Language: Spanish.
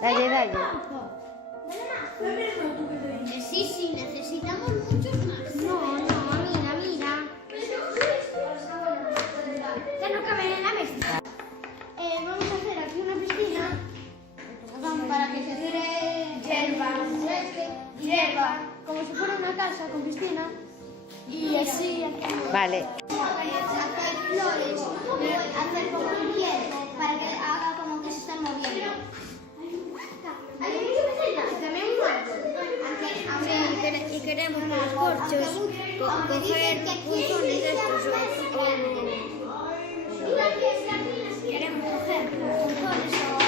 Dale, dale. Sí, sí, necesitamos muchos más. No, mira. Ya no caben en la mesa. Vamos a hacer aquí una piscina. Vamos para que se tire hierba, como si fuera una casa con piscina. Y así hacemos. Vale. Hacer flores, hacer como un pie para que haga como que se está moviendo. También un árbol. Y queremos con los corchos coger punzones de estos queremos coger punzones